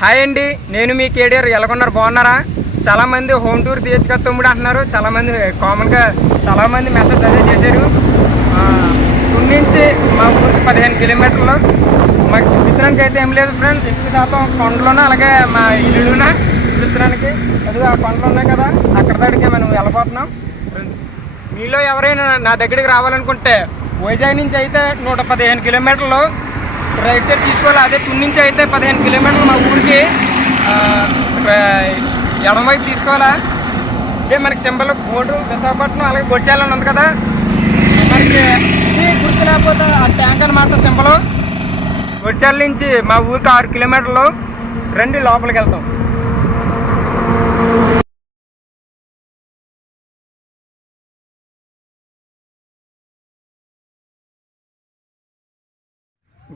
Hi అండి నేను మీ KDR ఎలాగొన్నారు బాగున్నారా? చాలామంది హోమ్ టూర్ తీయచ్చుగా తమ్ముడు అంటున్నారు. చాలామంది eh, కామన్గా చాలామంది మెసేజ్ అదే చేశారు. ఆ, నుంచి మా ఊరికి పదిహేను కిలోమీటర్లు. మాకు చూపించడానికి అయితే ఏం లేదు ఫ్రెండ్స్. ఎక్కువ శాతం కొండలోనే అలాగే మా ఇల్లున చూపించడానికి. అది ఆ కొండలు ఉన్నాయి కదా అక్కడ దగ్గరికి మనం వెళ్ళిపోతున్నాం మీలో ఎవరైనా నా దగ్గరికి రావాలనుకుంటే వైజాగ్ నుంచి అయితే నూట పదిహేను కిలోమీటర్లు. రైట్ సైడ్ తీసుకోవాలి. అదే తుని నుంచి అయితే పదిహేను కిలోమీటర్లు మా ఊరికి ఎడమవైపు తీసుకోవాలా? ఇదే మనకి సింబల్ బోర్డు విశాఖపట్నం అలాగే గొడ్చాలని ఉంది కదా. మనకి గుర్తు లేకపోతే ఆ ట్యాంక్ అనమాట సింబల్. గొడ్చాల నుంచి మా ఊరికి ఆరు కిలోమీటర్లు. రండి లోపలికి వెళ్తాం.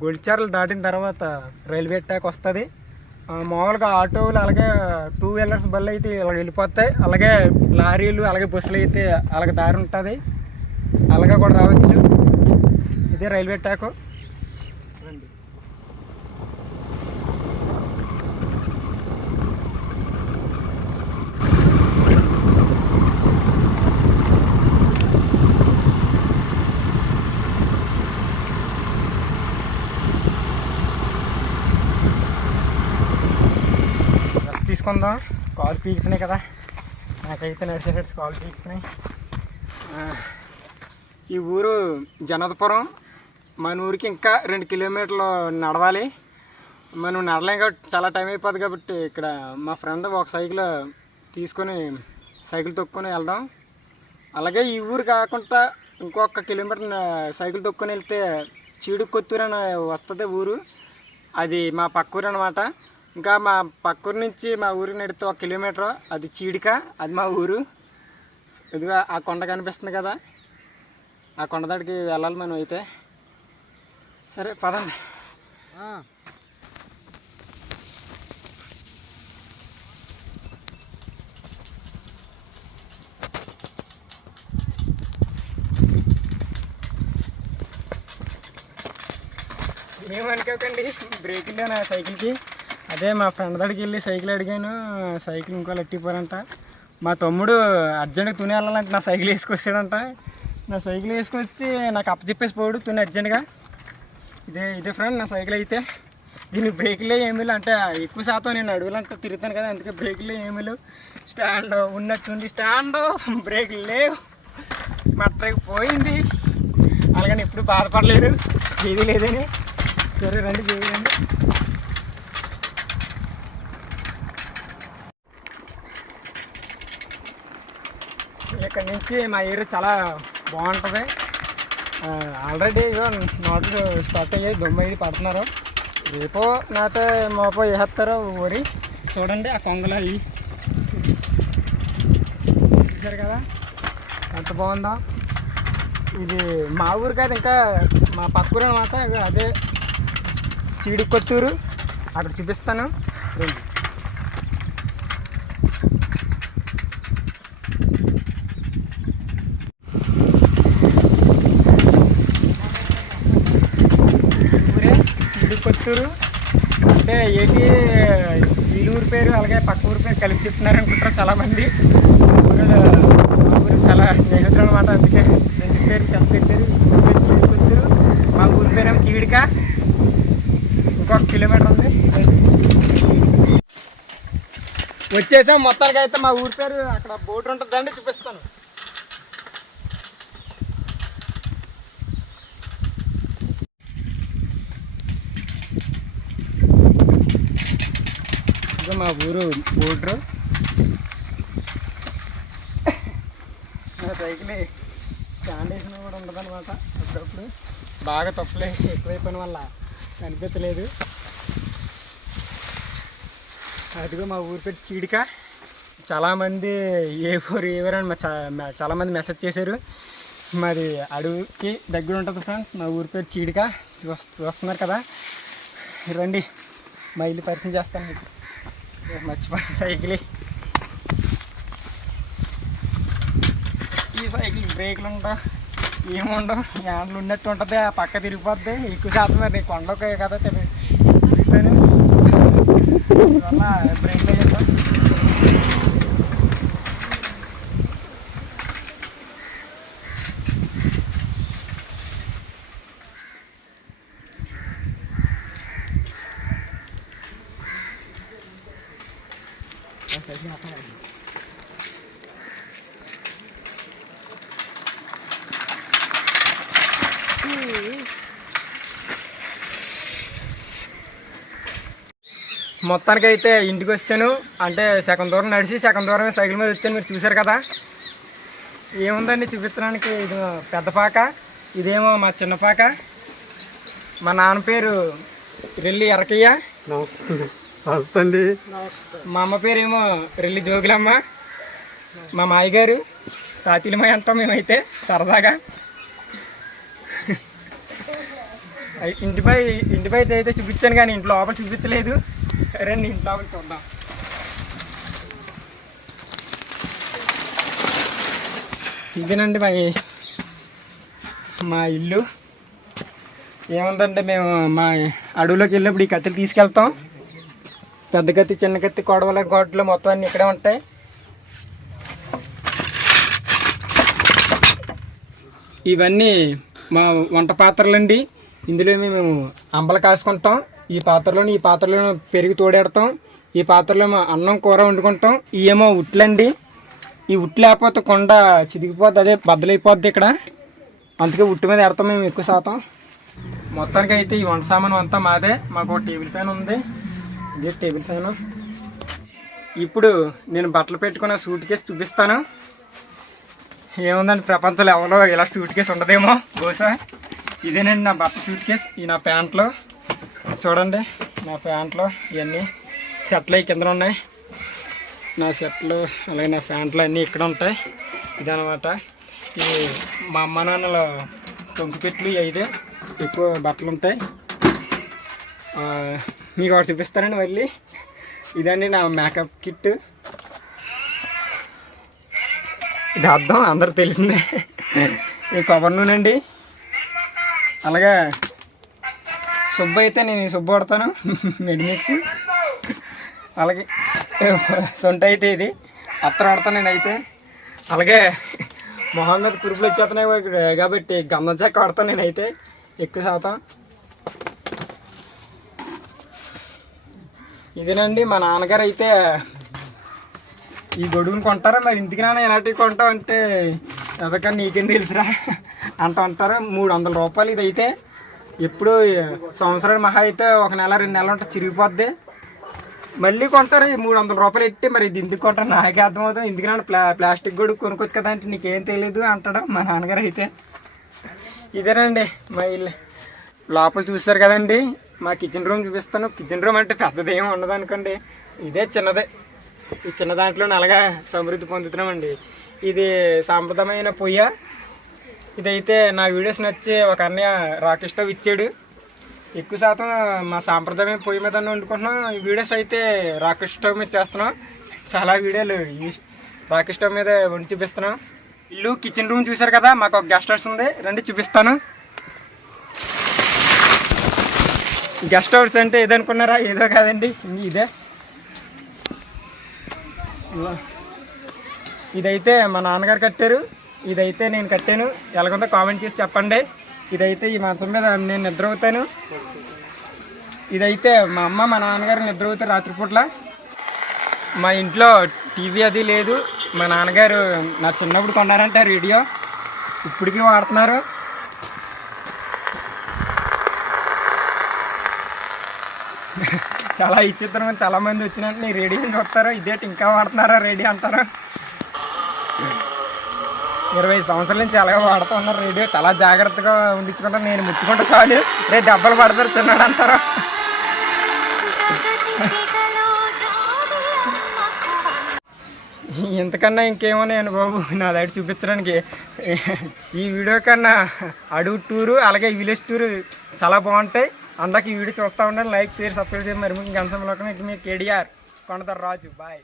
గుడిచర్లు దాటిన తర్వాత రైల్వే ట్రాక్ వస్తుంది. మామూలుగా ఆటోలు అలాగే టూ వీలర్స్ బళ్ళు అయితే ఇలా వెళ్ళిపోతాయి. అలాగే లారీలు అలాగే బస్సులు అయితే అలాగే దారి ఉంటుంది. అలాగే కూడా రావచ్చు. ఇదే రైల్వే ట్రాక్ రండి నడుచుకుందాం కాలు పీకుతున్నాయి కదా. నాకైతే నడిచేటట్టు కాలు పీకుతున్నాయి. ఈ ఊరు జనదపురం మన ఊరికి ఇంకా రెండు కిలోమీటర్లు నడవాలి. మనం నడలేం కాబట్టి చాలా టైం అయిపోద్ది కాబట్టి ఇక్కడ మా ఫ్రెండ్ ఒక సైకిల్ తీసుకొని సైకిల్ తొక్కుని వెళ్దాం. అలాగే ఈ ఊరు కాకుండా ఇంకొక కిలోమీటర్ సైకిల్ తొక్కుని వెళ్తే చీడుకొత్తూరు అని వస్తుంది ఊరు. అది మా పక్క ఊరు అనమాట ఇంకా మా పక్కూరు నుంచి మా ఊరి నడితే ఒక కిలోమీటర్. అది చీడిక అది మా ఊరు. ఇదిగా ఆ కొండ కనిపిస్తుంది కదా. ఆ కొండ దాడికి వెళ్ళాలి మనం అయితే. సరే పదండి. ఏమనుకోకండి బ్రేక్ నా సైకిల్కి. అదే మా ఫ్రెండ్ దగ్గరికి వెళ్ళి సైకిల్ అడిగాను. సైకిల్ ఇంకో లట్టిపోరంట మా తమ్ముడు అర్జెంట్గా తుని వెళ్ళాలంటే. నా సైకిల్ వేసుకొచ్చాడంట. నా సైకిల్ వేసుకొచ్చి నాకు అప్పచెప్పేసి పోడు తుని అర్జెంట్గా. ఇదే ఇదే ఫ్రెండ్ నా సైకిల్ అయితే. దీనికి బ్రేకులే ఏమీ అంటే ఎక్కువ శాతం నేను అడుగులంటే తిరుగుతాను కదా అందుకే బ్రేకులే ఏమీ లేవు. స్టాండ్ ఉన్నట్టుండి స్టాండ్ బ్రేకులు లేవు. మట్టకి పోయింది. అలాగని ఎప్పుడు బాధపడలేదు. ఏది లేదని. సరే రండి రండి ఇక్కడ నుంచి మా ఏరియా చాలా బాగుంటుంది. ఆల్రెడీ ఇగో నోట్లు స్టార్ట్ అయ్యాయి దొమ్మ ఇది పడుతున్నారు. రేపో నాతో మోపో వేసేస్తారో ఊరి. చూడండి ఆ కొంగలు అవి చూసారు కదా? ఎంత బాగుందో. ఇది మా ఊరు కాదు ఇంకా మా పక్క ఊరు అనమాట ఇగో అదే. చీడికొత్తూరు. అక్కడ చూపిస్తాను. రండి ఊరే చీడి కొత్తూరు అంటే ఏంటి వీళ్ళ ఊరి పేరు అలాగే పక్క ఊరి పేరు కలిపి చెప్తున్నారు అనుకుంటారు చాలామంది. మా ఊరు చాలా స్నేహితులు అనమాట అందుకే రెండు పేరు కలిపి పెట్టారు. పేరు చీడి కొత్తూరు మా ఊరి పేరేమో చీడిక. ఇంకొక కిలోమీటర్ ఉంది. వచ్చేసాం మొత్తానికి అయితే మా ఊరి పేరు అక్కడ బోర్డు ఉంటుందండి చూపిస్తాను. ఇది మా ఊరు బోర్డర్ నా సైకిల్ స్టాండేషన్ కూడా ఉండదన్నమాట. అప్పుడప్పుడు బాగా తప్పులే ఎక్కువైపోయిన వల్ల కనిపించలేదు. అదిగో మా ఊరి పేరు చీడిక. చాలామంది ఏ ఊరు ఏ ఊరు అని మా చాలామంది మెసేజ్ చేశారు. మాది అడవికి దగ్గర ఉంటుంది ఫ్రెండ్స్ మా ఊరి పేరు చీడిక. చూస్తున్నారు కదా? రండి మా ఇల్లు పరిచయం చేస్తాను మీకు. మర్చిపోయి సైకిల్ ఈ సైకిల్ బ్రేక్లు ఉండవు. ఏముండవు యాండ్లు ఉన్నట్టు ఉంటుంది ఆ పక్క తిరిగిపోద్ది. ఎక్కువ శాతం మరి కొండలోకే కదా తెలియదు అందువల్ల బ్రేక్లు మొత్తానికి అయితే ఇంటికి వచ్చాను. అంటే సెకండ్ దూరం నడిచి సెకండ్ దూరం సైకిల్ మీద వచ్చాను. మీరు చూశారు కదా. ఏముందండి చూపించడానికి? ఇది పెద్ద పాక. ఇదేమో మా చిన్న పాక. మా నాన్న పేరు రెల్లి ఎరకయ్య. నమస్తే. నమస్తే అండి. మా అమ్మ పేరేమో రెల్లి జోగులమ్మ. మా మాయగారు తాతిలమై అంటాం మేమైతే సరదాగా. ఇంటిపై ఇంటిపై అయితే చూపించాను కానీ ఇంట్లో లోపల చూపించలేదు. రండి ఇంటి లోపల చూద్దాం. ఇదేనండి మా మా ఇల్లు. ఏముందంటే మేము మా అడవిలోకి వెళ్ళినప్పుడు ఈ కత్తిలు తీసుకెళ్తాం. పెద్ద కత్తి చిన్న కత్తి కొడవల గోడలు మొత్తం అన్నీ ఇక్కడే ఉంటాయి. ఇవన్నీ మా వంట పాత్రలండి. ఇందులో మేము అంబలు కాసుకుంటాం. ఈ పాత్రలోని ఈ పాత్రలో పెరుగు తోడేడతాం. ఈ పాత్రలో మా అన్నం కూర వండుకుంటాం. ఇవేమో ఉట్లండి. ఈ ఉట్లు లేకపోతే కొండ చిదిగిపోద్ది అదే బద్దలైపోద్ది ఇక్కడ. అందుకే ఉట్టు మీద ఎడతాం మేము ఎక్కువ శాతం. మొత్తానికి అయితే ఈ వంట సామాన్ అంతా మాదే. మాకు టేబుల్ ఫ్యాన్ ఉంది. ఇది టేబుల్ ఫ్యాను. ఇప్పుడు నేను బట్టలు పెట్టుకున్న సూట్ కేసు చూపిస్తాను. ఏముందండి ప్రపంచంలో ఎవరో ఇలా సూట్ కేసు ఉండదేమో. బహుశా ఇదేనండి నా బట్ట సూట్ కేసు. ఈ నా ప్యాంట్లో. చూడండి నా ప్యాంట్లో ఇవన్నీ షర్ట్లు ఈ కింద ఉన్నాయి. నా షర్ట్లు అలాగే నా ప్యాంట్లు అన్నీ ఇక్కడ ఉంటాయి. ఇదనమాట ఇది మా అమ్మ నాన్నల పెట్లు అయితే ఎక్కువ బట్టలు ఉంటాయి. మీకు ఒకటి చూపిస్తానండి మళ్ళీ. ఇదండి నా మేకప్ కిట్ ఇది అర్థం అందరు తెలిసిందే. ఈ కొబ్బరి నూనె అండి. అలాగే సుబ్బు అయితే నేను సుబ్బు కొడతాను. మెడిమిక్స్ అలాగే సొంట అయితే ఇది. అత్తరం కొడతాను నేనైతే. అలాగే మొహం మీద కురుపులు వచ్చేస్తున్నాయి కాబట్టి గంధం చెక్క కొడతాను నేనైతే ఎక్కువ శాతం. ఇదేనండి మా నాన్నగారు అయితే ఈ గొడుగును కొంటారా? మరి ఇంటికి నాన్న ఎలాంటివి కొంటావు అంటే ఎంతకన్నా నీకేం తెలుసురా అంట అంటారు మూడు వందల రూపాయలు ఇది అయితే ఎప్పుడు సంవత్సరం మహా అయితే ఒక నెల రెండు నెలలు ఉంటే చిరిగిపోద్ది. మళ్ళీ కొంటారు? ఈ మూడు వందల రూపాయలు ఎట్టి మరి ఇది ఎందుకు కొంటారు నాకే అర్థమవుతుంది. ఇందుకు నాన్న ప్లా ప్లాస్టిక్ గొడుగు కొనుక్కోవచ్చు కదా అంటే నీకేం తెలియదు అంటాడు మా నాన్నగారు అయితే ఇదేనండి మా ఇల్లు. లోపల చూస్తారు కదండి మా కిచెన్ రూమ్ చూపిస్తాను. కిచెన్ రూమ్ అంటే పెద్దది ఏమి ఉండదు అనుకోండి ఇదే చిన్నదే. ఈ చిన్న దాంట్లో అలాగా సమృద్ధి పొందుతున్నామండి. ఇది సాంప్రదాయమైన పొయ్య. ఇదైతే నా వీడియోస్ నచ్చి ఒక అన్నయ్య రాకేష్ స్టవ్ ఇచ్చాడు. ఎక్కువ శాతం మా సాంప్రదాయమైన పొయ్యి మీద వండుకుంటున్నాం. ఈ వీడియోస్ అయితే రాకేష్ స్టవ్ మీద చేస్తున్నాం. చాలా వీడియోలు ఈ రాకేష్ స్టవ్ మీద వండి చూపిస్తున్నాం. ఇల్లు కిచెన్ రూమ్ చూశారు కదా మాకు ఒక గెస్ట్ హౌస్ ఉంది. రండి చూపిస్తాను. గెస్ట్ హౌస్ అంటే ఏదనుకున్నారా? ఏదో కాదండి. ఇదే. ఇదైతే మా నాన్నగారు కట్టారు. ఇదైతే నేను కట్టాను. ఎలాగుందో కామెంట్ చేసి చెప్పండి. ఇదైతే ఈ మంచం మీద నేను నిద్ర అవుతాను ఇదైతే మా అమ్మ మా నాన్నగారు నిద్ర అవుతారు రాత్రిపూట్ల. మా ఇంట్లో టీవీ అది లేదు. మా నాన్నగారు నా చిన్నప్పుడు కొన్నారంట రేడియో. ఇప్పటికీ వాడుతున్నారు. చాలా విచిత్రం చాలా మంది వచ్చినట్టు నీ రేడియో చూస్తారు? ఇదేంటి ఇంకా వాడుతున్నారా రెడీ అంటారు. ఇరవై సంవత్సరాల నుంచి అలాగే వాడుతూ ఉన్నారు రేడియో. చాలా జాగ్రత్తగా ఉండించుకుంటారు. నేను ముట్టుకుంటా చాలు రే దెబ్బలు పడతారు చిన్నాడు అంటారు. ఇంతకన్నా నేను బాబు? నా దగ్గర చూపించడానికి ఈ వీడియో కన్నా అడుగు టూరు అలాగే విలేజ్ టూరు చాలా బాగుంటాయి. అందరికి వీడియో చూస్తూ ఉండండి. లైక్ షేర్ సబ్స్క్రైబ్ చేయండి మరి మీకు గంటంలో మీ కేడిఆర్. కొండదర్ రాజు. బాయ్.